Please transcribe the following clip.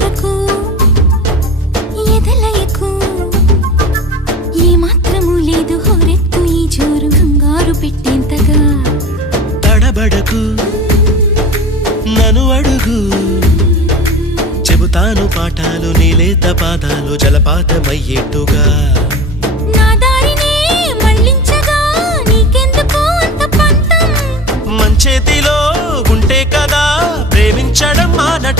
కొరకు ఎదలయకు ఏ మాత్రము లేదు హోరెత్తు ఈ జోరు కంగారు పెట్టేంతగా తడబడకు నన్ను అడుగు చెబుతాను పాఠాలు నీలేత పాదాలు జలపాతమయ్యేట్టుగా నా దారినే మళ్ళించగా నీకెందుకు అంత పంతం మంచేతిలో ఉంటే కదా ప్రేమించడం మానట